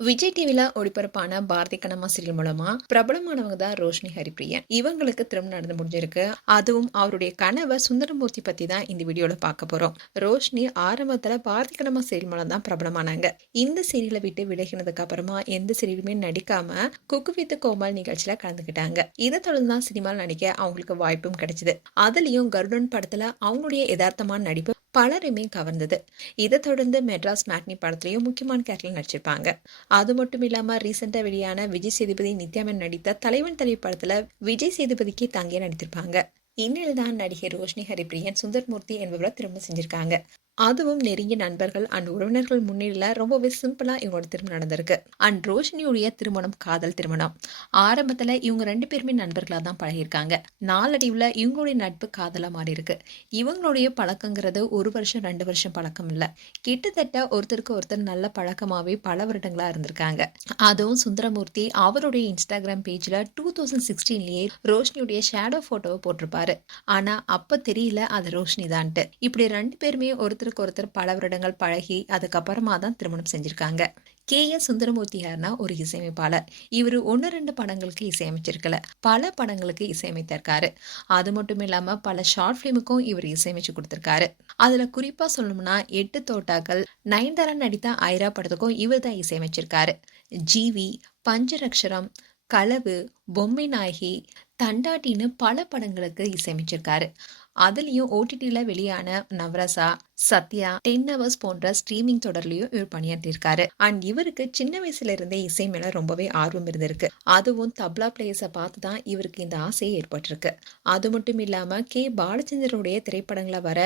விஜய் டிவில ஒளிபரப்பான பாரதி கண்ணம்மா சீரியல் மூலமா பிரபலமானவங்க தான் ரோஷினி ஹரிப்பிரியன். இவங்களுக்கு திருமணம் நடந்து முடிஞ்சிருக்கு. அதுவும் அவருடைய கணவர் சுந்தரமூர்த்தி பத்தி தான் இந்த வீடியோல பார்க்க போறோம். ரோஷினி ஆரம்பத்துல பாரதி கண்ணம்மா சீரியல் மூலம் தான் பிரபலமானாங்க. இந்த சீரியலை விட்டு விலகினதுக்கு அப்புறமா எந்த சீரியலுமே நடிக்காம குக்கு வித் கோமால் நிகழ்ச்சியில கலந்துக்கிட்டாங்க. இதை தொடர்ந்து தான் சினிமாவில் நடிக்க அவங்களுக்கு வாய்ப்பும் கிடைச்சது. அதுலயும் கருடன் படத்துல அவங்களுடைய யதார்த்தமான நடிப்பு பலருமே கவர்ந்தது. இதை தொடர்ந்து மெட்ராஸ் மேட்னி படத்திலையும் முக்கியமான கேரக்டர் நடிச்சிருப்பாங்க. அது மட்டும் இல்லாம ரீசெண்டா வெளியான விஜய் சேதுபதி நித்யாமன் நடித்த தலைவன் தலைவி படத்துல விஜய் சேதுபதிக்கு தங்கிய நடித்திருப்பாங்க. இந்நிலையில் தான் நடிகை ரோஷினி ஹரிப்பிரியன் சுந்தர்மூர்த்தி என்பவரை திரும்ப செஞ்சிருக்காங்க. அதுவும் நெருங்கிய நண்பர்கள் அண்ட் உறவினர்கள் முன்னிலையில ரொம்பவே சிம்பிளா இவங்களோட திருமணம் நடந்திருக்கு. அண்ட் ரோஷினியுடைய திருமணம் காதல் திருமணம். ஆரம்பத்துல இவங்க 2 பேருமே நண்பர்களா தான் பழகியிருக்காங்க. நாளடைவுல இவங்களுடைய நட்பு காதலா மாறி இருக்கு. இவங்களுடைய பழக்கங்கிறது 1 வருஷம் 2 வருஷம் பழக்கம் இல்ல, கிட்டத்தட்ட ஒருத்தருக்கு ஒருத்தர் நல்ல பழக்கமாவே பல வருடங்களா இருந்திருக்காங்க. அதுவும் சுந்தரமூர்த்தி அவருடைய இன்ஸ்டாகிராம் பேஜ்ல 2016லயே ரோஷினியுடைய ஷேடோ போட்டோவை போட்டிருப்பாரு. ஆனா அப்ப தெரியல அது ரோஷினி தான்ட்டு. இப்படி 2 பேருமே ஒருத்தருக்கு பல வருடங்கள் பழகி அதுக்கப்புறமா தான் திருமணம் செஞ்சிருக்காங்க. கே.எஸ். சுந்தரமூர்த்தி யாருன்னா ஒரு இசையமைப்பாளர். இவர் 1-2 படங்களுக்கு இசையமைச்சிருக்கல, பல படங்களுக்கு இசையமைத்திருக்காரு. அது மட்டும் இல்லாம பல ஷார்ட் பிலிமுக்கும் இவர் இசையமைச்சு கொடுத்திருக்காரு. அதுல குறிப்பா சொல்லணும்னா 8 தோட்டாக்கள், நயன்தாரா நடித்த ஐரா படத்துக்கும் இவர் தான் இசையமைச்சிருக்காரு. ஜிவி, பஞ்சரக்ஷரம், களவு, பொம்மை நாயகி, தண்டாட்டின்னு பல படங்களுக்கு இசையமைச்சிருக்காரு. அதுலயும் ஓடிடில வெளியான நவரசா, சத்யா, 10 ஹவர்ஸ் போன்ற ஸ்ட்ரீமிங் தொடர்லயும் இவர் பணியாற்றிருக்காரு. அண்ட் இவருக்கு சின்ன வயசுல இருந்தே இசை மேல ரொம்பவே ஆர்வம் இருந்திருக்கு. அதுவும் தப்லா பிளேயர்ஸை பார்த்து தான் இவருக்கு இந்த ஆசையே ஏற்பட்டிருக்கு. அது மட்டும் இல்லாம கே பாலச்சந்திரனுடைய திரைப்படங்களை வர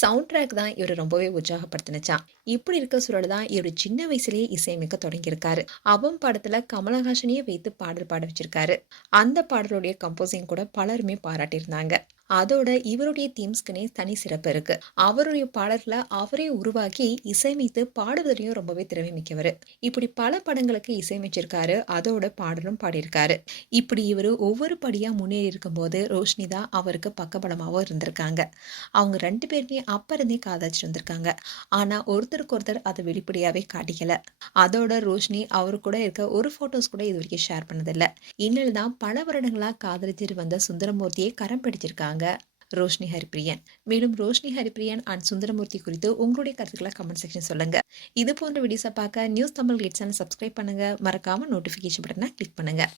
சவுண்ட் ட்ராக் தான் இவரை ரொம்பவே உற்சாகப்படுத்தினுச்சான். இப்படி இருக்க சூழல் தான் இவர் சின்ன வயசுலயே இசையமைக்க தொடங்கியிருக்காரு. அவன் படத்துல கமலஹாசனையே வைத்து பாடல் பாட வச்சிருக்காரு. அந்த பாடலுடைய கம்போசிங் கூட பலருமே பாராட்டியிருந்தாங்க. அதோட இவருடைய தீம்ஸ்க்குனே தனி சிறப்பு இருக்கு. அவருடைய பாடல்களை அவரே உருவாக்கி இசையமைத்து பாடுவதிலையும் ரொம்பவே திறமை மிக்கவர். இப்படி பல படங்களுக்கு இசையமைச்சிருக்காரு. அதோட பாடலும் பாடியிருக்காரு. இப்படி இவர் ஒவ்வொரு படியா முன்னேறி இருக்கும் போது ரோஷினி தான் அவருக்கு பக்கபலமாகவும் இருந்திருக்காங்க. அவங்க 2 பேருமே அப்ப இருந்தே காதலிச்சு வந்திருக்காங்க. ஆனா ஒருத்தருக்கு ஒருத்தர் அதை வெளிப்படையாவே காட்டிக்கல. அதோட ரோஷினி அவரு கூட இருக்க ஒரு போட்டோஸ் கூட இது வரைக்கும் ஷேர் பண்ணதில்லை. இன்னும் தான் பல வருடங்களா காதலிச்சிட்டு வந்த சுந்தரமூர்த்தியை கரம் பிடிச்சிருக்காங்க ரோஷினி ஹரிப்பிரியன். மேலும் ரோஷினி ஹரிப்பிரியன் அண்ட் சுந்தரமூர்த்தி குறித்து உங்களுடைய கருத்துக்களை கமெண்ட் செக்ஷன் சொல்லுங்க. இது போன்ற வீடியோஸை பார்க்க news Tamil glitz channel subscribe பண்ணுங்க. மறக்காம நோட்டிபிகேஷன் பட்டனை கிளிக் பண்ணுங்க.